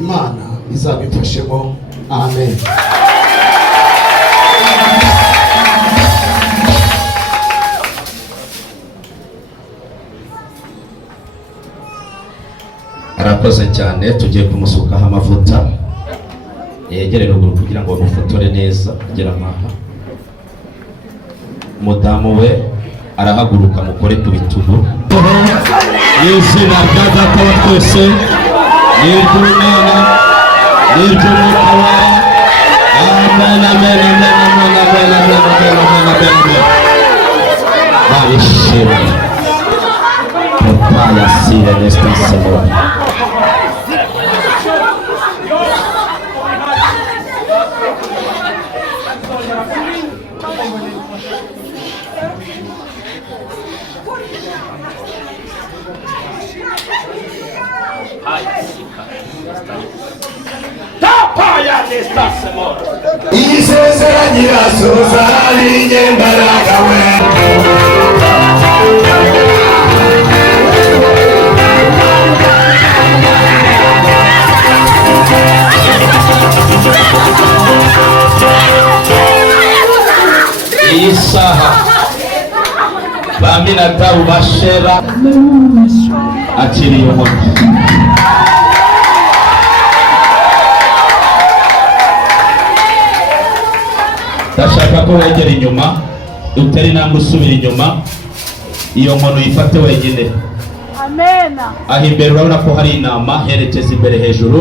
Imana izabifashemo. Amen. Arakoze cyane, tugiye kumusukaho amavuta. Yegere ruguru kugira ngo bamufotore neza kugera amaha. Umudamu we arahaguruka, mukore ku bitugu. Izina rya Data wa twese n'iry'Umwana n'iry'Umwuka Wera. Amen, amen, amen, amen, amen, amen, amen, amen, amen. Barishimye. Papa yasire nesta semana. Isezera nyirasoza n'inyembaraga we. Iyi saha Baminadabu Bashera akiriye umuti. Ndashaka ko wegera inyuma, utari intambwe usubira inyuma, iyo nkono yifate wenyine. Amen. Aho imbere urabona ko hari inama, herekeza imbere hejuru.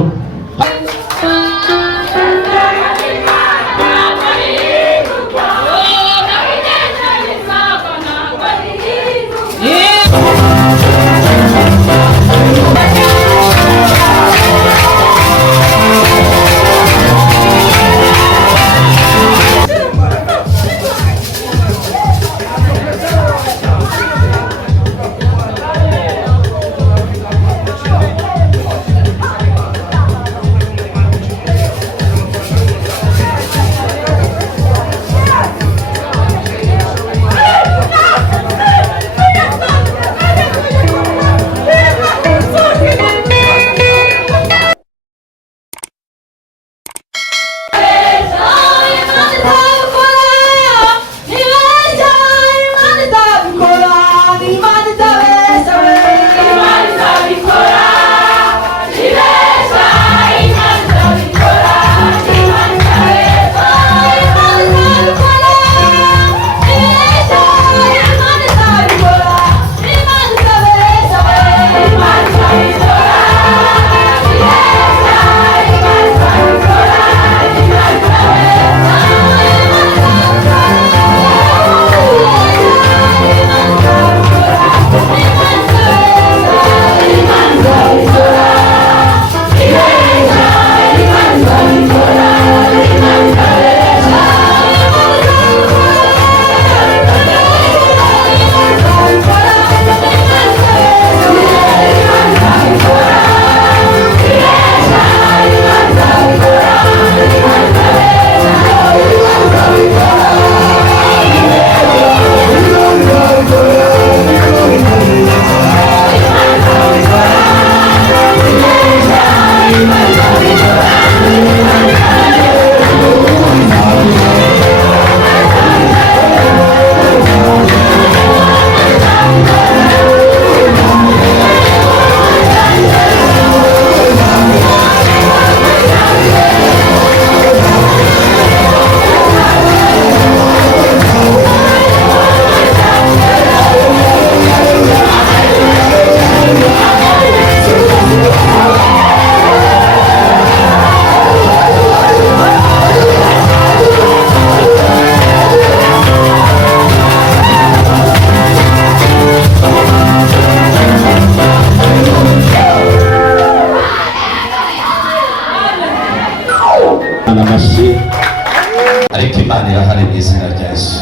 Ariko Imana irahari mu izina rya Yesu.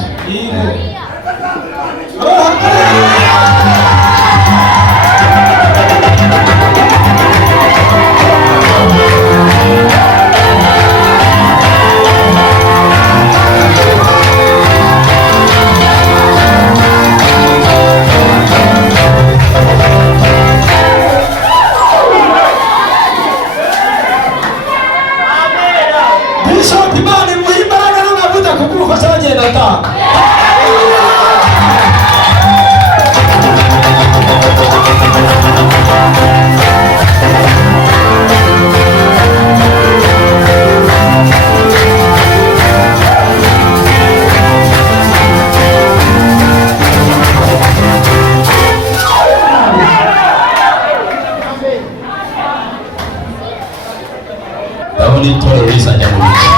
gatanu. ndabona itorero rizajya mu bice.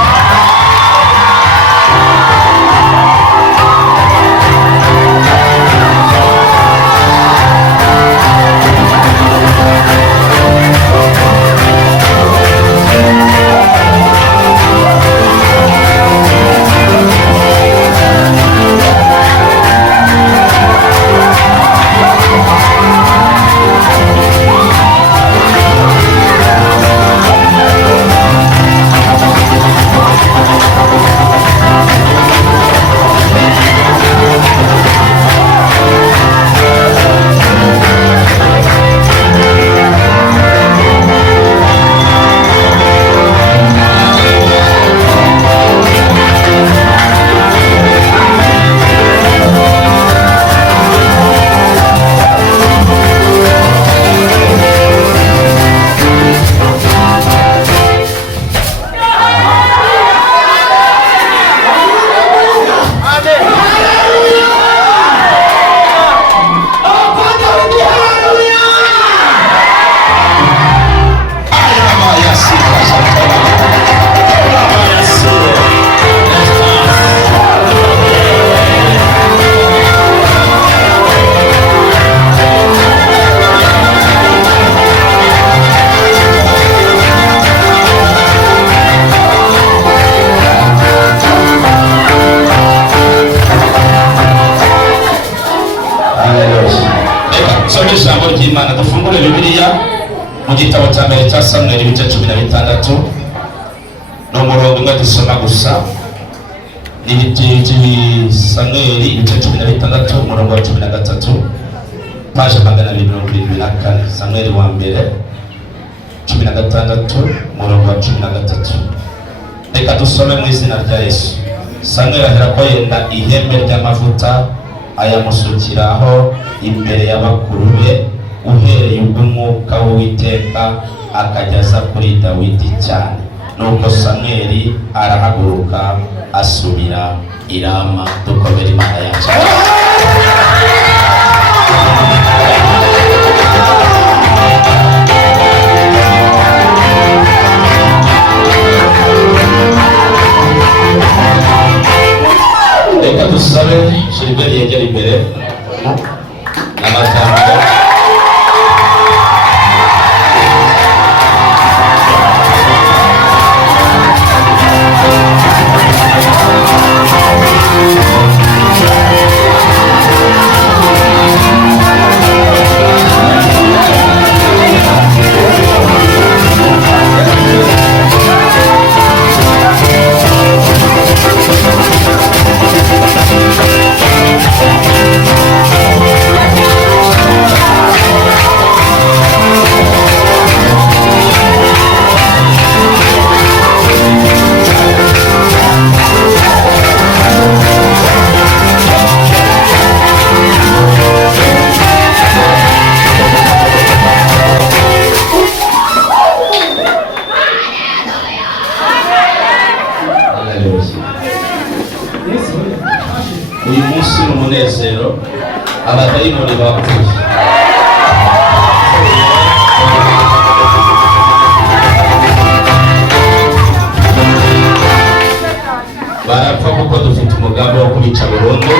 Ijambo ry'Imana dufungure Bibiliya mu gitabo cya mbere cya Samweli ibice 16 n'umurongo umwe dusoma gusa. N'ibiti Samweli ibice 16 umurongo wa 13 paje 274. Samweli wa mbere 16 umurongo wa 13. Reka dusome mu izina rya Yesu. Samweli aherako yenda ihembe ry'amavuta ayamusukiraho imbere y'abakuru be uhereye ubwo umwuka w'Uwiteka akajyaza kuri Dawidi cyane. Nuko Samweli arahaguruka asubira i Rama. Dukomere Imana yacu. Reka dusabe Gilbert yegera imbere n'amagambo. Uyu munsi n'umunezero abadayimoni bapfuye. Barapfa kuko dufite umugambi wo kubica burundu.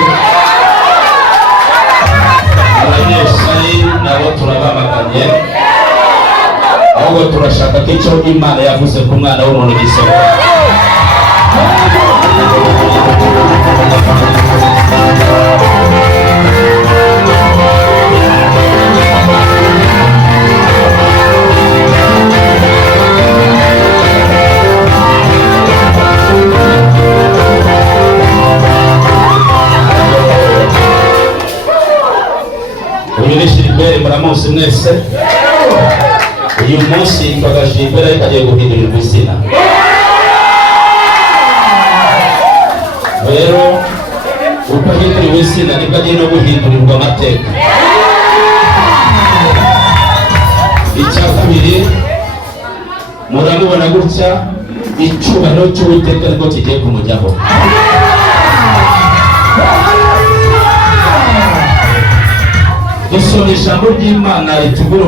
Abanyeshuri nabo turabamaganye, ahubwo turashaka ko icyo Imana yavuze ku mwana w'umuntu gisohoka. Gilbert muramuzi mwese. Uyu munsi yitwaga Gilbert ariko agiye guhindurirwa izina. Rero uko ahinduriwe izina nibwo agiye no guhindurirwa amateka. Icya kabiri, muramubona gutya, icyubahiro cy'Uwiteka nibwo kigiye kumujyaho. Dusoma ijambo ry'Imana ritubwira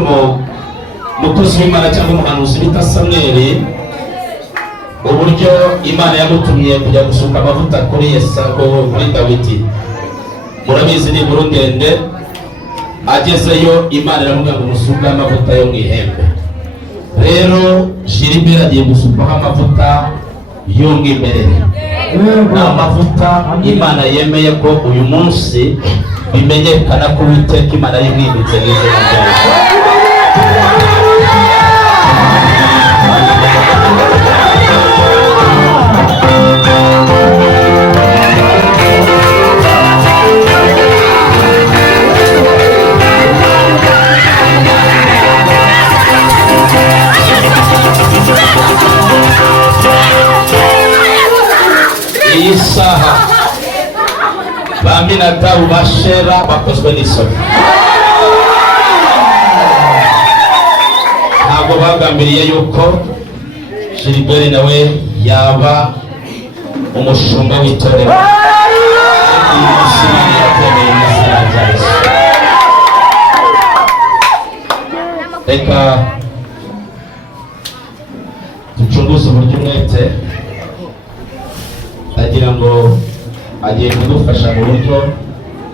umukozi w'Imana cyangwa umuhanuzi bita Samweli, uburyo Imana yamutumye kujya gusuka amavuta kuri Dawidi. Murabizi ni inkuru ndende. Agezeyo Imana iramubwira ngo musuke amavuta yo mu ihembe. Rero Gilbert agiye gusukwaho amavuta y'umwimerere. Ni amavuta Imana yemeye ko uyu munsi bimenyekana ko Uwiteka Imana yimwimitse n'izina ryayo. Iyi saha ba Aminadabu ba Shera bakozwe n'isoni. Ntabwo bagambiriye yuko Gilbert nawe yaba umushumba w'itorero. Reka ducunguze uburyo umwete, agira ngo agiye kudufasha mu buryo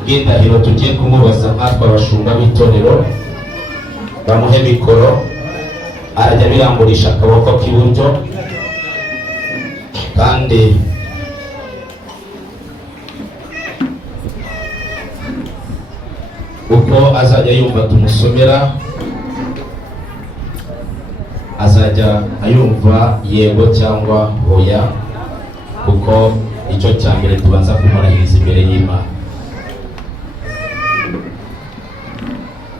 bw'indahiro tugiye kumubaza nkatwe abashumba b'itorero. Bamuhe mikoro, arajya biramburisha akaboko k'iburyo, kandi uko azajya yumva tumusomera azajya ayumva yego cyangwa oya, kuko icyo cya mbere tubanza kumurahiriza imbere y'Imana.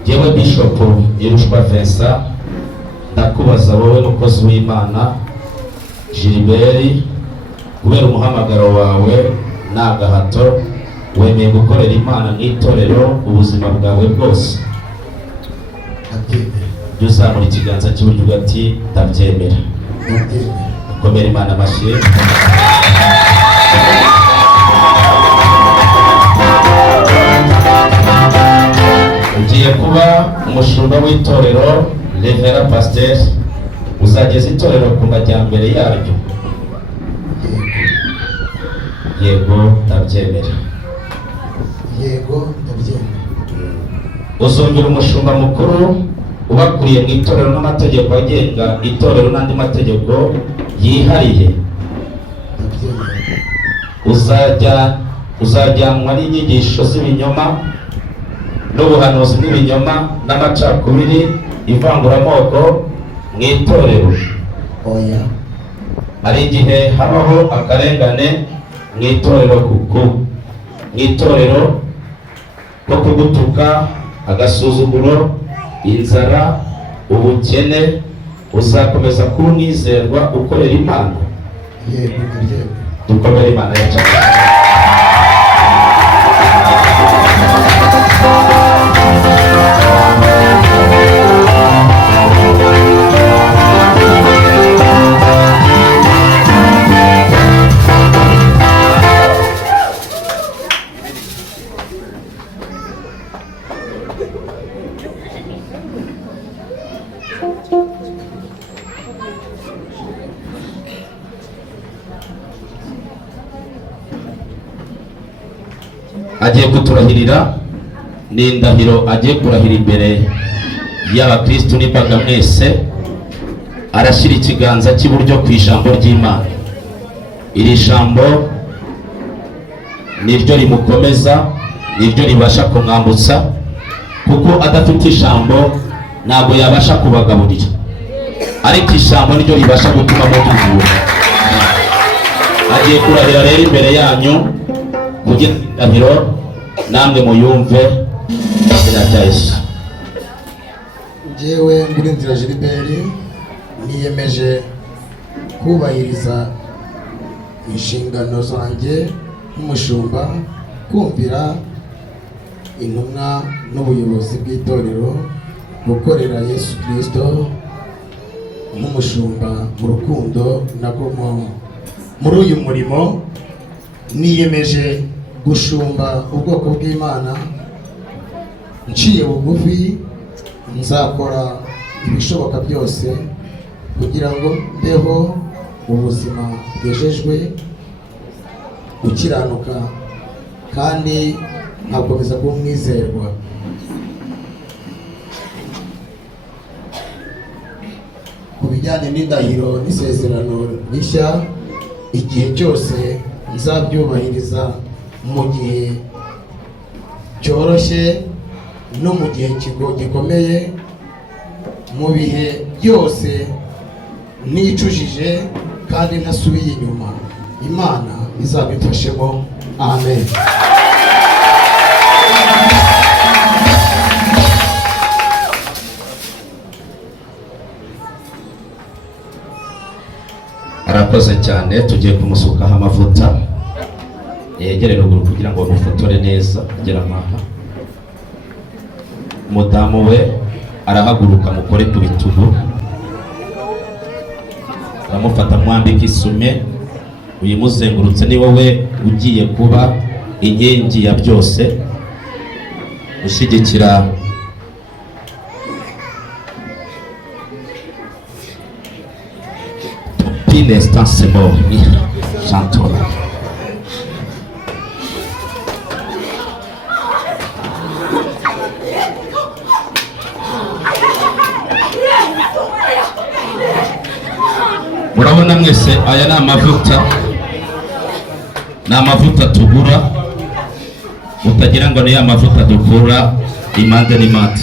Yewe Bishop Irushwa Vincent, ndakubaza wowe mukozi w'Imana Gilbert, kubera umuhamagaro wawe n'agahato wemeye gukorera Imana n'itorero ubuzima bwawe bwose, jya uzamura ikiganza cy'iburyo ugati ndabyemera. Komera Imana amashyi. Ugiye kuba umushumba w'itorero Reverend Pasteur, uzageza itorero ku majyambere yaryo. Yego ndabyemera. Yego ndabyemera. Uzongera umushumba mukuru ubakuriye mu itorero n'amategeko agenga itorero n'andi mategeko yihariye. Uzajyanwa n'inyigisho z'ibinyoma n'ubuhanuzi bw'ibinyoma n'amacakubiri, ivanguramoko mu itorero. Oya. Hari igihe habaho akarengane mu itorero ko kugutuka, agasuzuguro, inzara, ubukene. Uzakomeza kuba umwizerwa ukorera Imana. Yego ndabyemera. Dukorera Imana yacu. Agiye kuturahirira n'indahiro, agiye kurahira imbere y'abakristo n'imbaga mwese. Arashyira ikiganza cy'iburyo ku ijambo ry'Imana. Iri jambo niryo rimukomeza, niryo ribasha kumwambutsa, kuko adafite ijambo ntabwo yabasha kubagaburira, ariko ijambo niryo ribasha gutuma mutuvura. Agiye kurahira rero imbere yanyu kugira indahiro namwe muyumve izina rya Yesu. Njyewe Ngurindira Gilbert niyemeje kubahiriza inshingano zanjye nk'umushumba, kumvira intumwa n'ubuyobozi bw'itorero, gukorera Yesu Kristo nk'umushumba mu rukundo nabwo muri uyu murimo. Niyemeje gushumba ubwoko bw'Imana nciye bugufi. Nzakora ibishoboka byose kugira ngo mbeho ubuzima bwejejwe, gukiranuka, kandi nkakomeza kuba umwizerwa. Ku bijyanye n'indahiro n'isezerano rishya, igihe cyose nzabyubahiriza, mu gihe cyoroshye no mu gihe gikomeye, mu bihe byose nicujije kandi ntasubiye inyuma. Imana izabifashemo. Amen. Arakoze cyane. Tugiye kumusukaho amavuta, yegere ruguru kugira ngo bamufotore neza agera amaha. Umudamu we arahaguruka, mukore ku bitugu, aramufata mwambika isume, uyimuzengurutse. Ni wowe ugiye kuba inkingi ya byose, ushyigikira Pinestasemo Santora. Murabona mwese, aya ni amavuta tugura, utagira ngo ni ya mavuta dukura impande n'impande.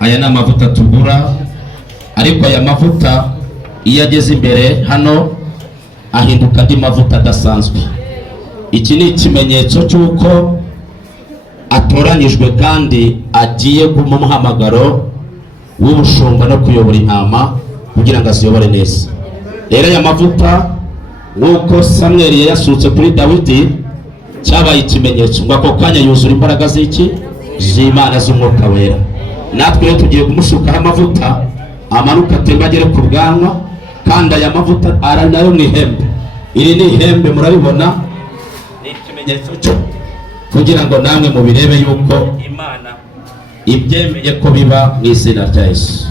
Aya ni amavuta tugura, ariko aya mavuta iyo ageze imbere hano ahinduka andi mavuta adasanzwe. Iki ni ikimenyetso cy'uko atoranyijwe kandi agiye mu muhamagaro w'ubushumba no kuyobora intama kugira ngo aziyobore neza. Rero aya mavuta nk'uko Samweli yayasutse kuri Dawidi, cyabaye ikimenyetso ngo ako kanya yuzura imbaraga z'Imana z'umwuka wera. Natwe rero tugiye kumusukaho amavuta amanuka atemba agere ku bwanwa, kandi aya mavuta ari nayo mu ihembe. Iri ni ihembe, murabibona, ni ikimenyetso cyo kugira ngo namwe mubirebe yuko Imana ibyemeye ko biba mu izina rya Yesu.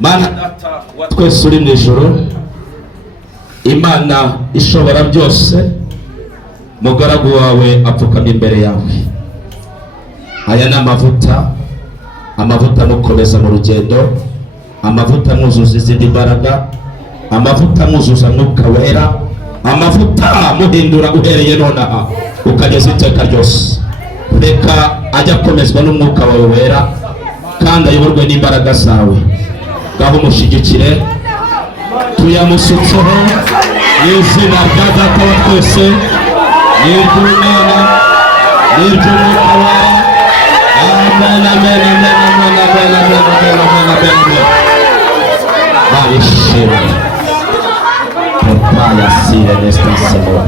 Mana Data wa twese uri mu ijoro, Imana ishobora byose, mugaragu wawe apfukamye imbere yawe. Aya ni amavuta mukomeza mu rugendo, amavuta mwuzuza izindi mbaraga, amavuta mwuzuza mwuka wera, amavuta muhindura uhereye nonaha ukageza iteka ryose. Reka ajya akomezwa n'umwuka wawe wera, kandi ayoborwe n'imbaraga zawe. Ngaho umushyigikire, tuyamusutseho n'izina rya Data wa twese, n'iry'Umwana n'iry'Umwuka wera. Amen, amen, amen, amen, amen, amen, amen, amen, amen, amen. Barishimwe. Papa yasire nestasemo.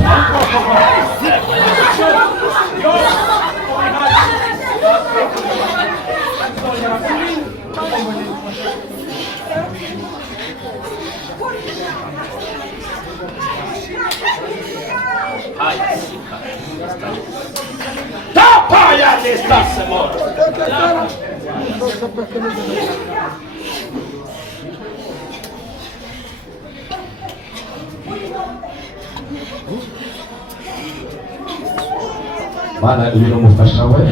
Tapaya nestasemo. Mana ibiro mufasha we,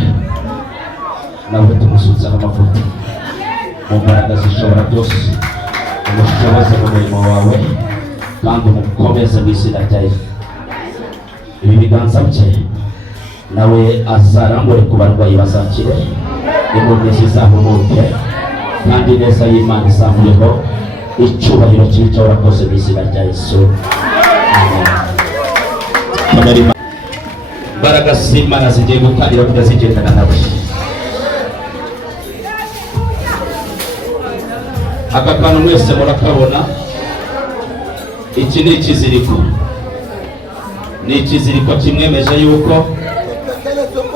nawe tumusutse amavuta mu mbaraga zishobora byose, umushoboze mu murimo wawe, kandi umukomeze mu izina rya Yesu. Ibi biganza bye nawe azarambure ku barwayi bazakire, impumyi zizahumuke, kandi neza y'Imana izamuyeho icyubahiro cy'icyo warakoze mu izina rya Yesu. Amen. Imbaraga z'Imana zigiye gutangira kujya zigendana nawe. Aka kantu mwese murakabona, iki ni ikiziriko, ni ikiziriko kimwemeje yuko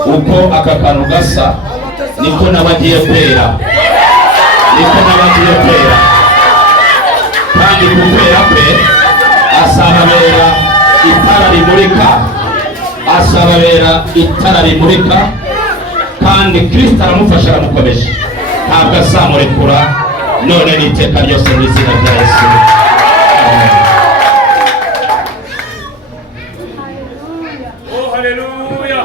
uko aka kantu gasa niko n'abagiye kwera, niko n'abagiye kwera, kandi kukwera kwe asababera itara rimurika, asababera itara rimurika, kandi Kristo aramufasha aramukomeje, ntabwo azamurekura none n'iteka ryose mu izina rya Yesu. Oh, haleluya.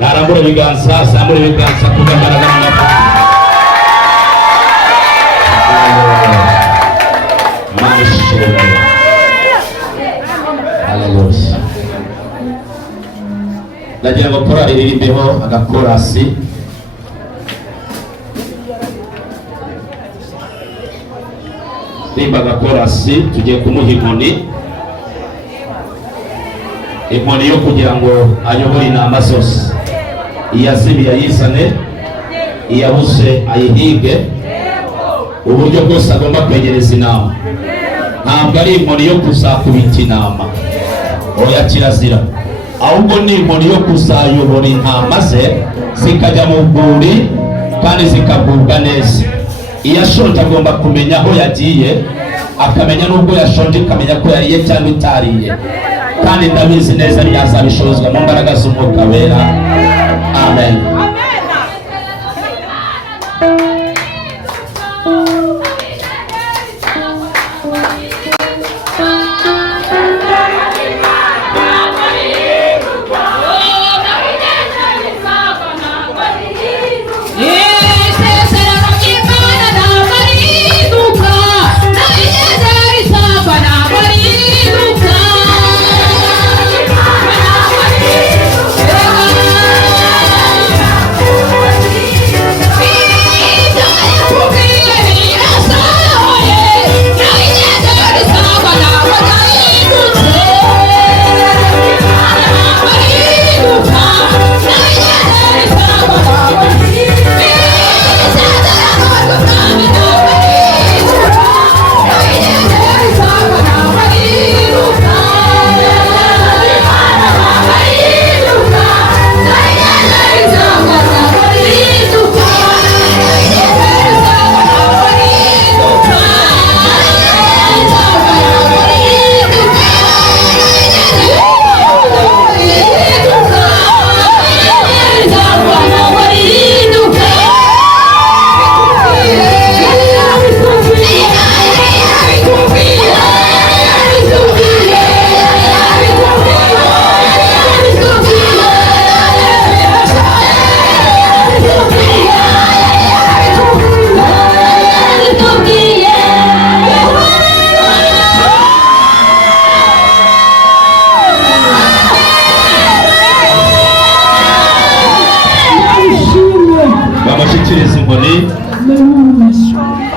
Narambura ibiganza, sambura ibiganza kugaragara n'amafoto. Haleluya. Ndagira ngo korali ririmbeho agakorasi. Rimba agakorasi, tugiye kumuha inkoni yo kugira ngo ayobore inama zose. Iyazimiye ayizane, iyabuze ayihige, uburyo bwose agomba kwegereza inama. Ntabwo ari inkoni yo kuzakubita inama, oya kirazira, ahubwo ni inkoni yo kuzayobora intama ze zikajya mu rwuri kandi zikagubwa neza. Iyo ashonje agomba kumenya aho yagiye, akamenya n'ubwo yashonje, akamenya ko yariye cyangwa itariye, kandi ndabizi neza yazabishobozwa mu mbaraga z'Umwuka Wera. Amen.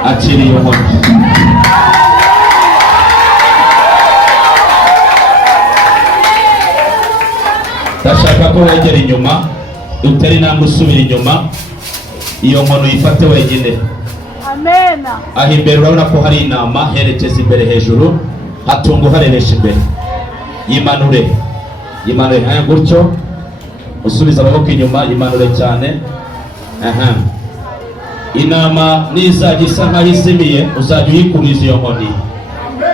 Akiri iyo nkoni. Ndashaka ko wegera inyuma, utari intambwe usubira inyuma, iyo nkoni uyifate wenyine. Amen. Aho imbere urabona ko hari inama, herekeza imbere hejuru, hatunga uharebesha imbere. Yimanure haya gutyo, usubiza amaboko inyuma, yimanure cyane. Inama nizajya isa nkaho izimiye, uzajya uyikuriza iyo nkoni.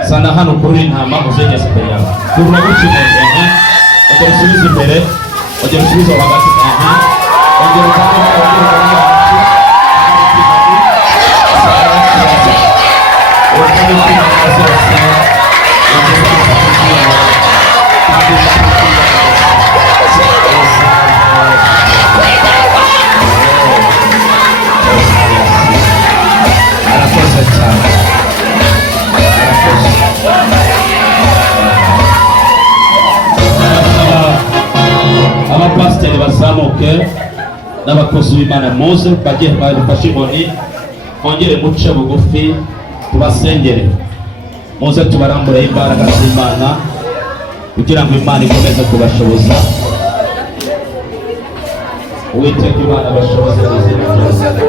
Sana hano kuri intama uzegeze imbere yawe. Kurura gutyo imbere, ongera usubize imbere, ongera usubize hagati, ongera utange. Abapasiteri bazamuke n'abakozi b'Imana muze bagiye badufashe inkoni, ongere muce bugufi tubasengere. muze tubarambure imbaraga z'Imana kugira ngo Imana ikomeze kubashoboza. Uwiteka Imana bashoboze izina ryayo.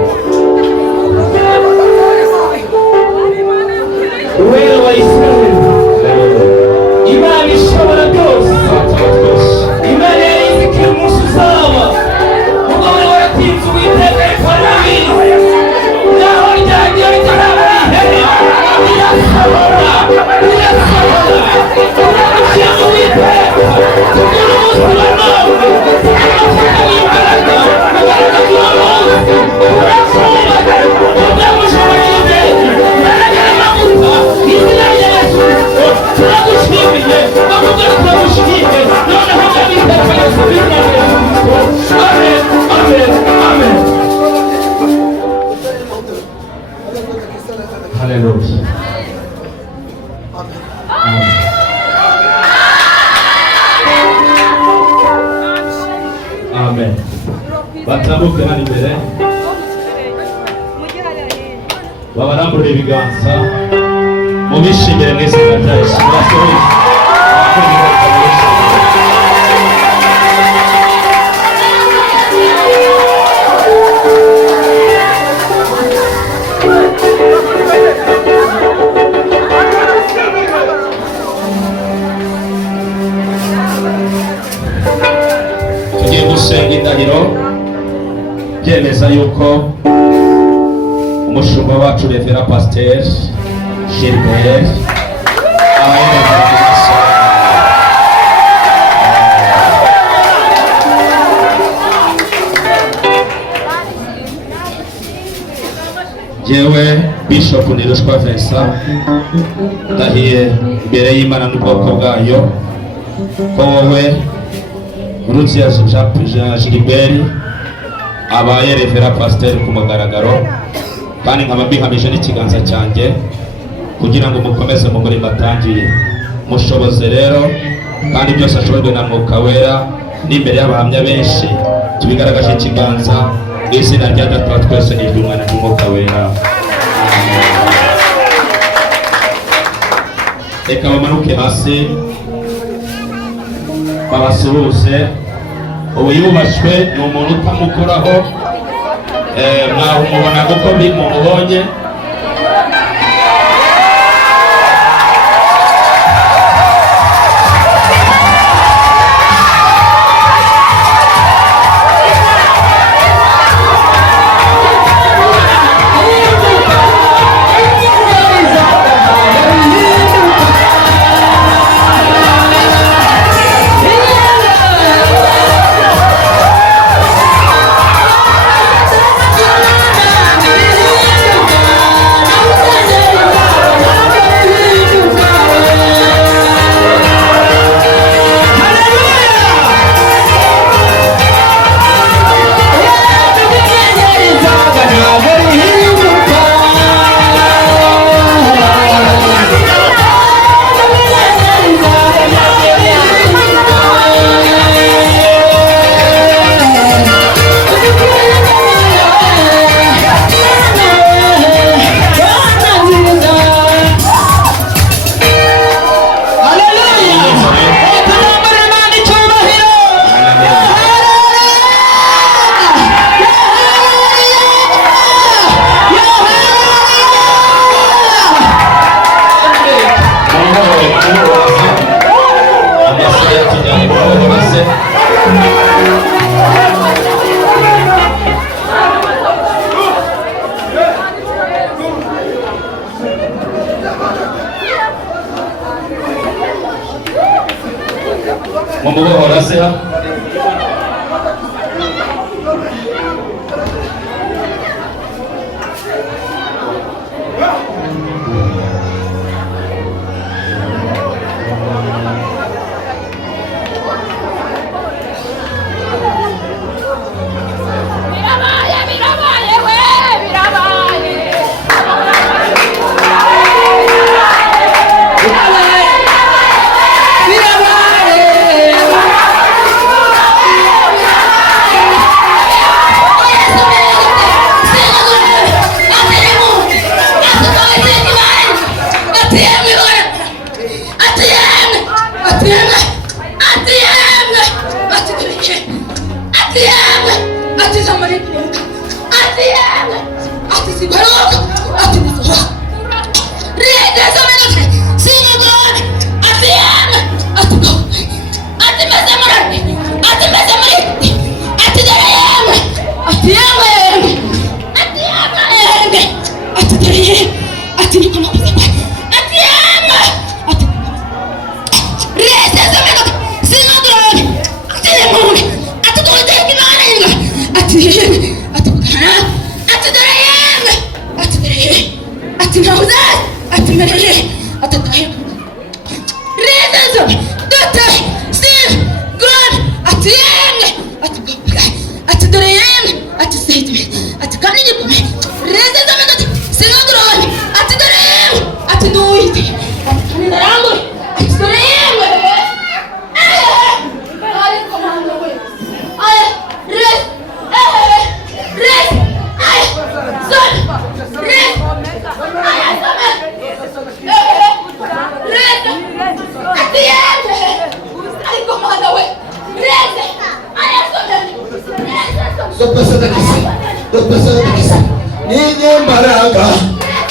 Uwera wa Israeli, Imana ishobora byose, Imana yarizi ko uyu munsi uzaba, ubwo wari waratinze Uwiteka ikarabizi, naho ryagiye ritarabona ihema, irasohora, uragushima Uwiteka, kugira umunsi wa none, amavuta y'imbaraga, imbaraga z'umunsi, urakumva, utamushoboye, imbaraga n'amavuta, izina rya Yesu, turagushimiye, bavuga turagushimiye, noneho ndabiteka Yesu, izina rya Yesu, amen, amen, amen. Hallelujah. Amen. Amen. Batambuke hano imbere, babarambure ibiganza, mubishimire mu izina rya Yesu. Tugiye gusenga indahiro byemeza yuko umushumba wacu Revera Pasteur Gilbert abahereza amaso. Jewe Bishop Nirushwa Vincent ndahiye imbere y'Imana n'ubwoko bwayo ko wowe Ruziya Jean Gilbert abaye Revera Pasteur ku mugaragaro, kandi nkaba mbihamije n'ikiganza cyanjye kugira ngo mukomeze mugore mbatangiye mushoboze rero, kandi byose ashobojwe na Mwuka Wera n'imbere y'abahamya benshi tubigaragaje ikiganza mu izina rya Data wa twese n'iry'Umwana n'Umwuka Wera. Reka bamanuke hasi babasuhuze. Ubu yubashwe ni umuntu utamukuraho, mwaho umubona kuko mumubonye. Mumubohora se ha Birabaye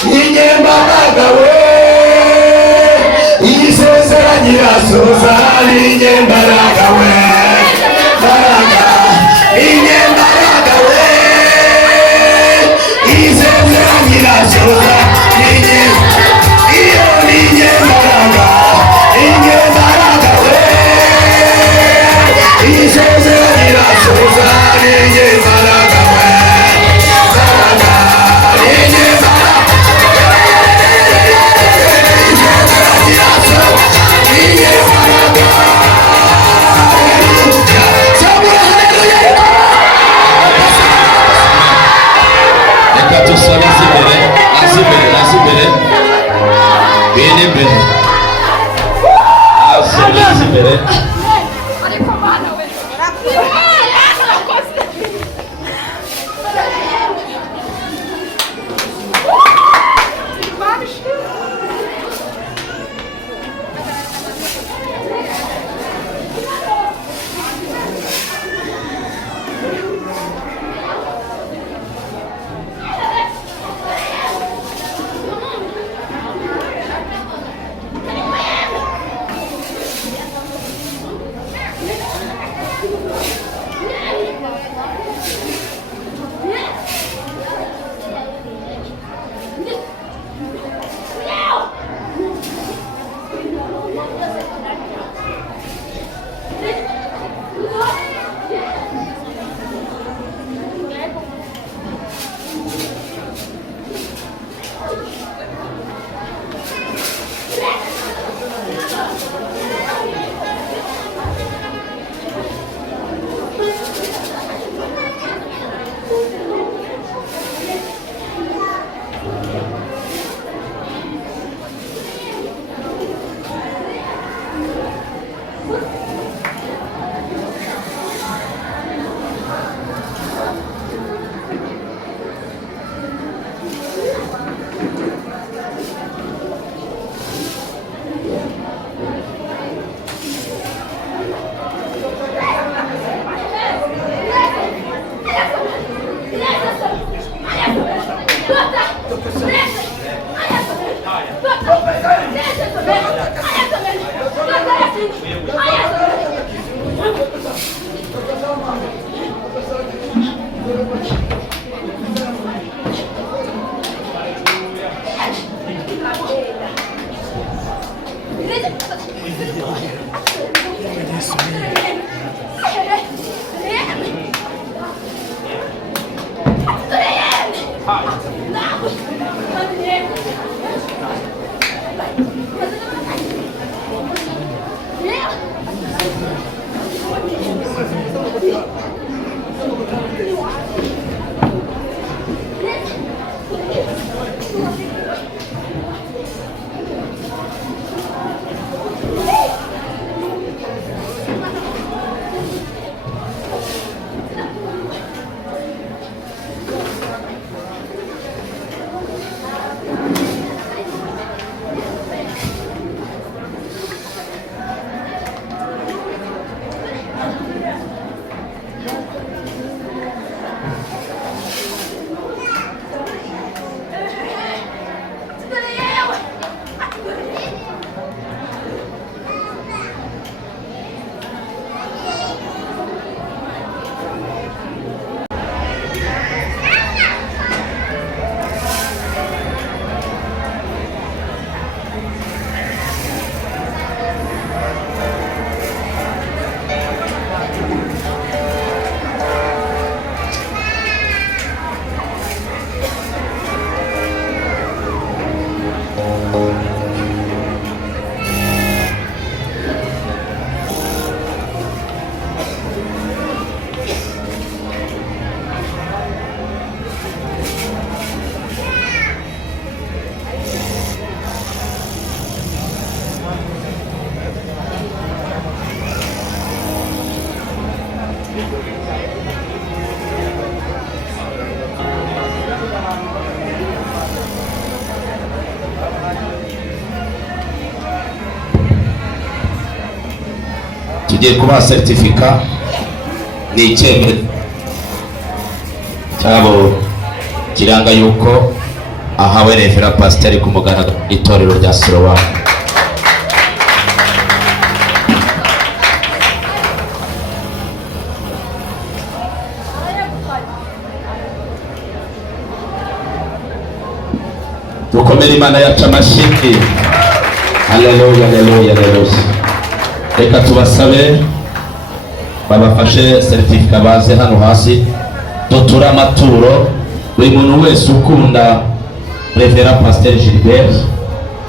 n'inyembaraga we isezeranye irasoza n'inyembaraga we mbaraga inyembaraga we isezeranye irasoza iyo n'inyembaraga we isezeranye irasoza n'inyembaraga we mbaraga reka dusabe azibere bene imbere azibere ariko bana we tugiye kubaha seritifika ni icyemezo igitabo kiranga yuko ahawe Revera Pasiteri ku mugaragaro itorero rya Sorowani. Dukomere Imana yacu amashyi. Haleluya, haleluya, haleluya. Reka tubasabe babafashe seritifika baze hano hasi dutura amaturo. Buri muntu wese ukunda Revera Pasiteri Gilbert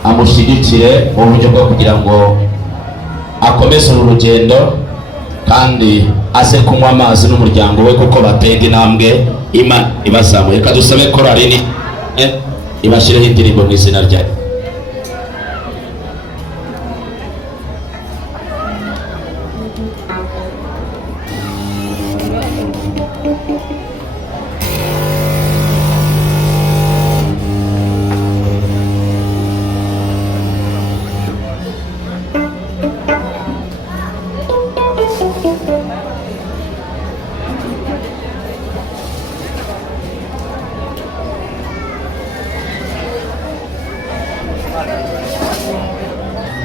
amushyigikire mu buryo bwo kugira ngo akomeze uru rugendo kandi aze kunywa amazi n'umuryango we kuko batenga intambwe Imana ibazamuye. Reka dusabe korali ni ibashyireho indirimbo mu izina ryayo.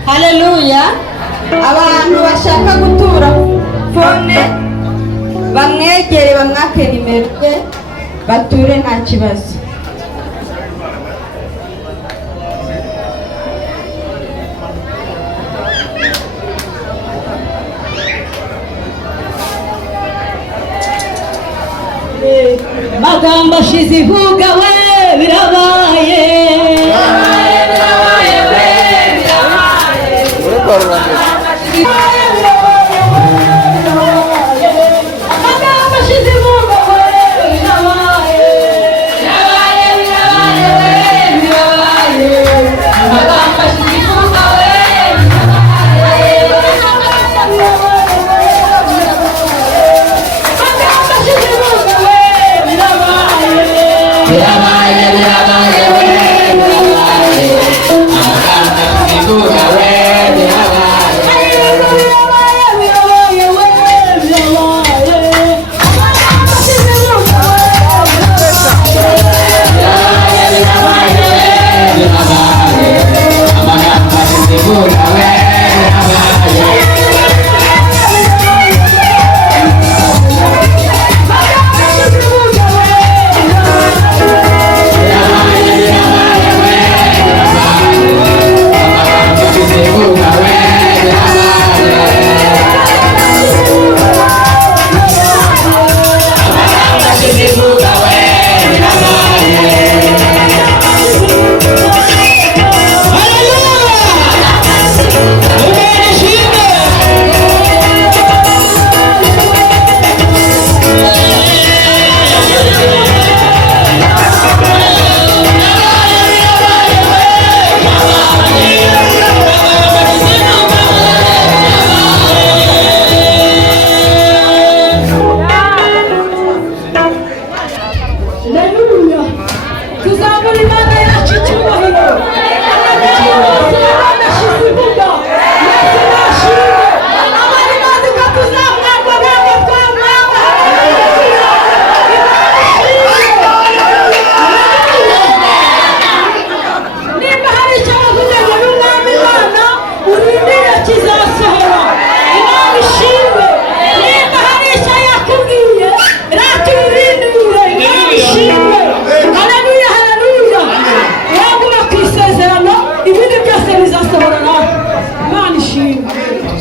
Haleluya. Abantu bashaka gutura fone bamwegere bamwake nimero ye bature nta kibazo. Magambo ashize ivuga we birabaye.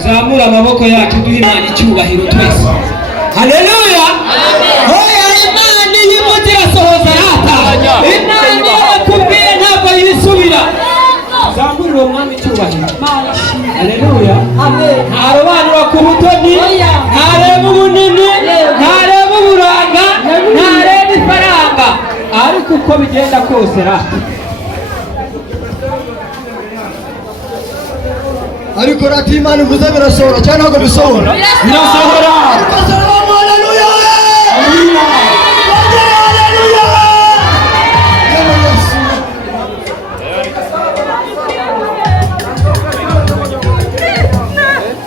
Zamura amaboko yacu duha Imana icyubahiro twese. Haleluya. Hoya Imana yivuze irasohoza rata. Imana yakubwiye ntabwo yisubira. Zamura uwo mwami icyubahiro. Haleluya. Amen. Ntarobanura ku butoni, ntareba ubunini, ntareba uburanga, ntareba ifaranga, ariko uko bigenda kose rata. ariko rati Imana ivuze birasohora cyane ntabwo bisohora. Birasohora.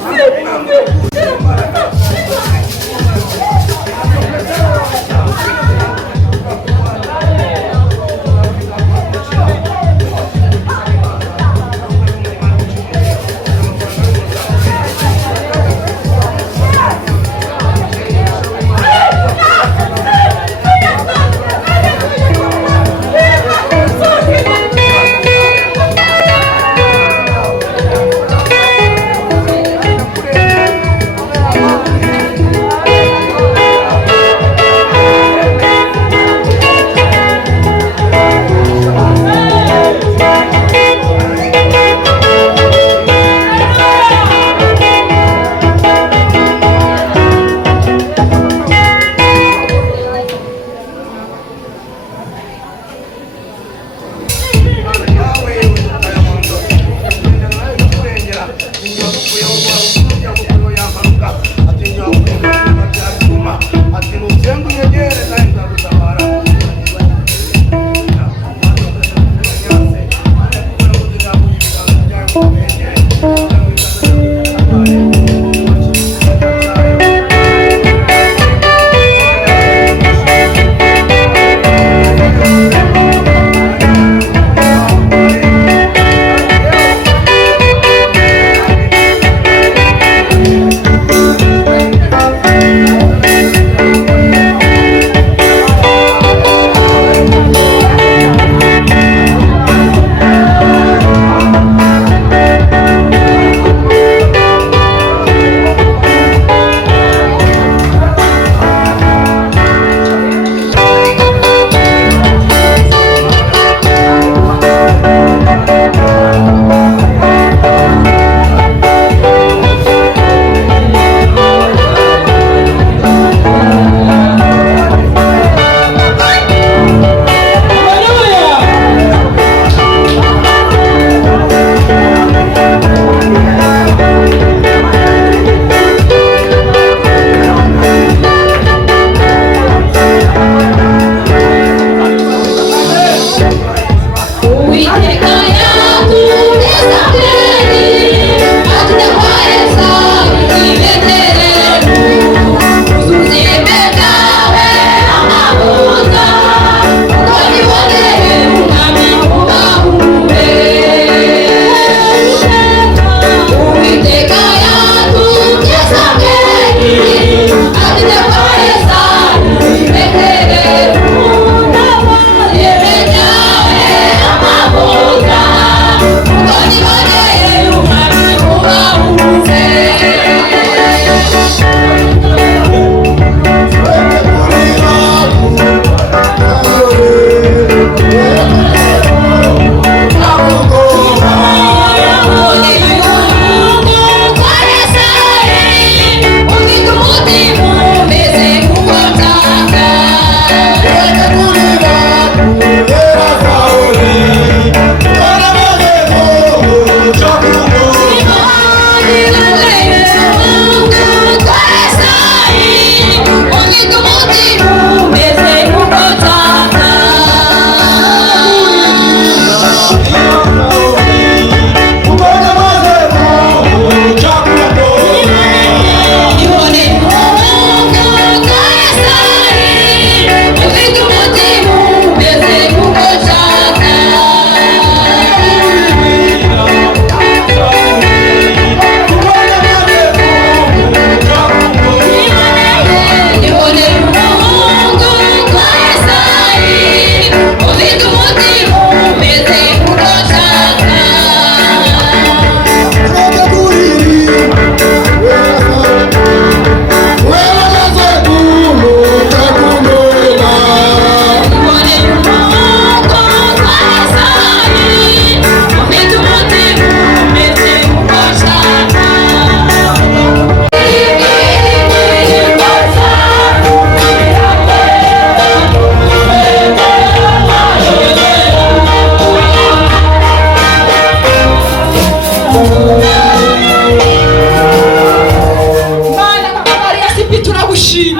Haleluya.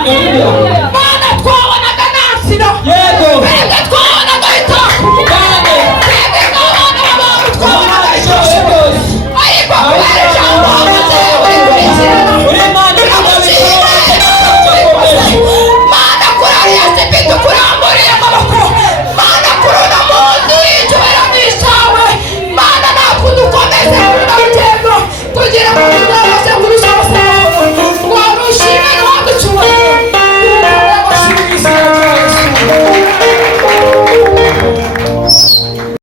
Haleluya.